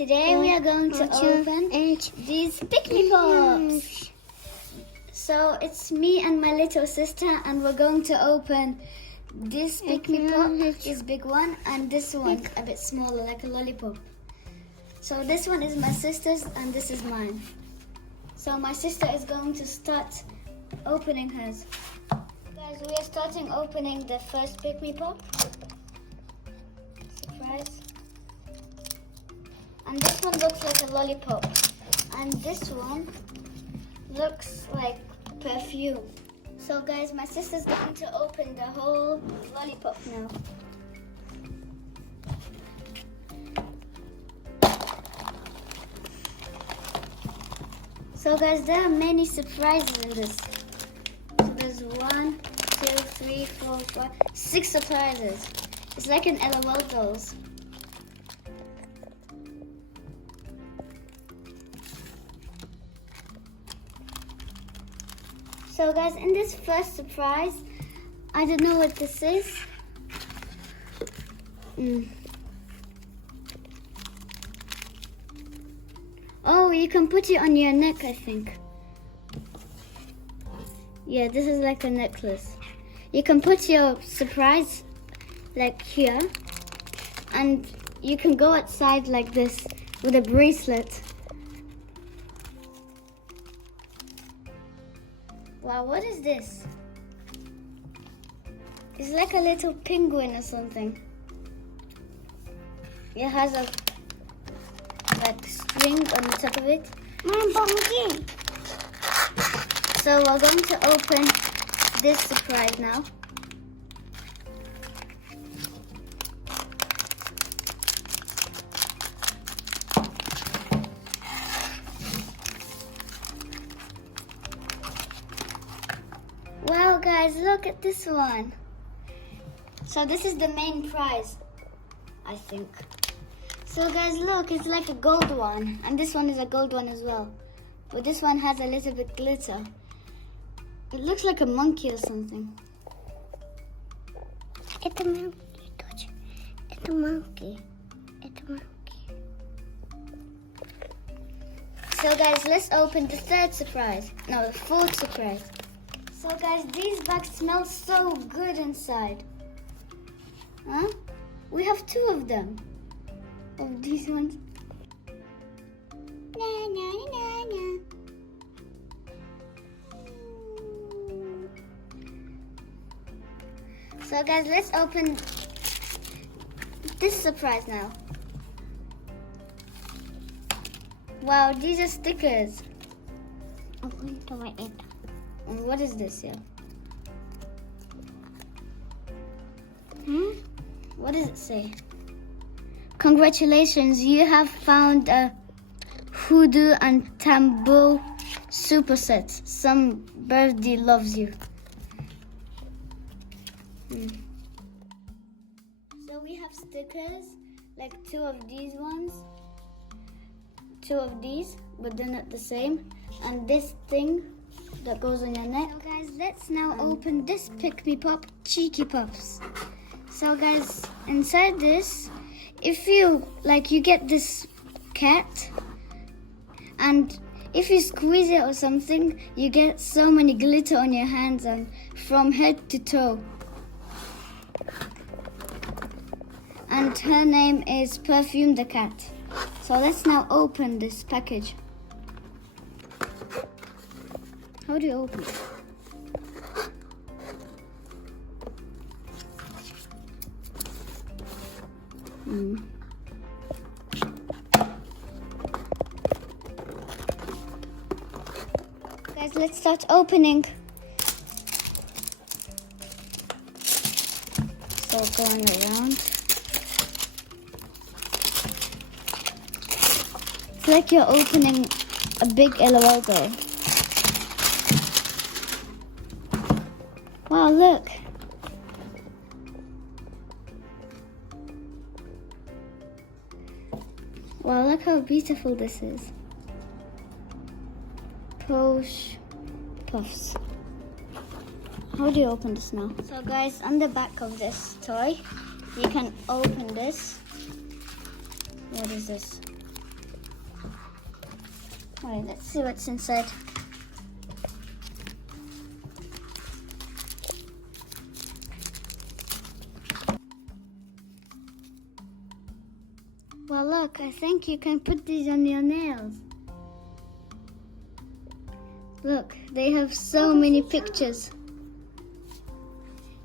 Today we are going to open these Pikmi Pops. So it's me and my little sister, and we're going to open this Pikmi Pop, this big one, and this one a bit smaller, like a lollipop. So this one is my sister's and this is mine. So my sister is going to start opening hers. Guys, we are starting opening the first Pikmi Pop. Surprise. And this one looks like a lollipop. And this one looks like perfume. So guys, my sister's going to open the whole lollipop now. So guys, there are many surprises in this. So there's 1, 2, 3, 4, 5, 6 surprises. It's like an LOL dolls. So guys, in this first surprise, I don't know what this is. Oh, you can put it on your neck, I think. Yeah, this is like a necklace. You can put your surprise like here, and you can go outside like this with a bracelet. Wow, what is this? It's like a little penguin or something. It has a like string on the top of it. So we're going to open this surprise now. Wow guys, look at this one. So this is the main prize, I think. So guys, look, it's like a gold one, and this one is a gold one as well. But this one has a little bit glitter. It looks like a monkey or something. It's a monkey. It's a monkey. It's a monkey. So guys, let's open the third surprise. No, the fourth surprise. So guys, these bags smell so good inside. Huh? We have 2 of them. Of these ones. Na, na, na, na. So guys, let's open this surprise now. Wow, these are stickers. I'm going to write it. And what is this here? What does it say? Congratulations, you have found a hoodoo and tambour superset. Some birdie loves you. So we have stickers, like 2 of these ones, 2 of these, but they're not the same, and this thing that goes on your neck. So guys, let's now open this Pikmi Pop Cheeky Puffs. So guys, inside this, if you you get this cat, and if you squeeze it or something, you get so many glitter on your hands and from head to toe. And her name is Perfume the Cat. So let's now open this package. How do you open it? Guys, let's start opening. So going around. It's like you're opening a big LOL doll. Wow, look. Wow, look how beautiful this is. Posh Puffs. How do you open this now? So guys, on the back of this toy, you can open this. What is this? Alright, let's see what's inside. Well, look, I think you can put these on your nails. Look, they have so many pictures.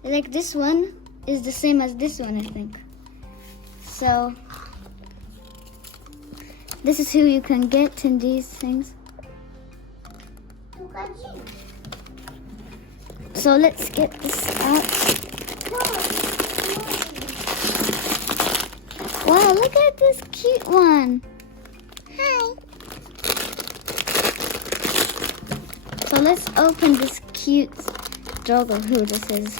Like this one is the same as this one, I think. So, this is who you can get in these things. So let's get this out. Wow, look at this cute one. Hi. So let's open this cute dog or who this is.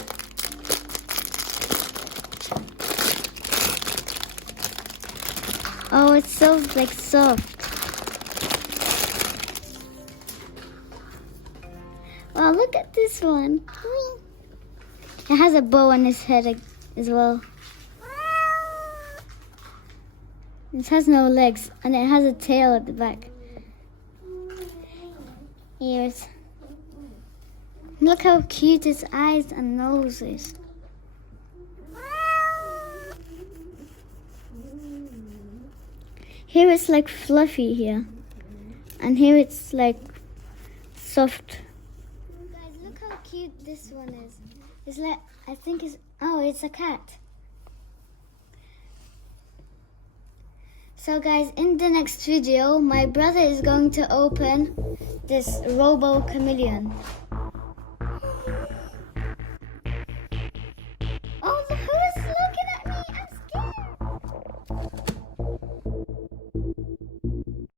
Oh, it's so like soft. Wow, look at this one. It has a bow on his head as well. It has no legs and it has a tail at the back. Ears. Look how cute its eyes and nose is. Here it's like fluffy here. And here it's like soft. Guys, look how cute this one is. It's like, I think it's a cat. So guys, in the next video, my brother is going to open this Robo Chameleon.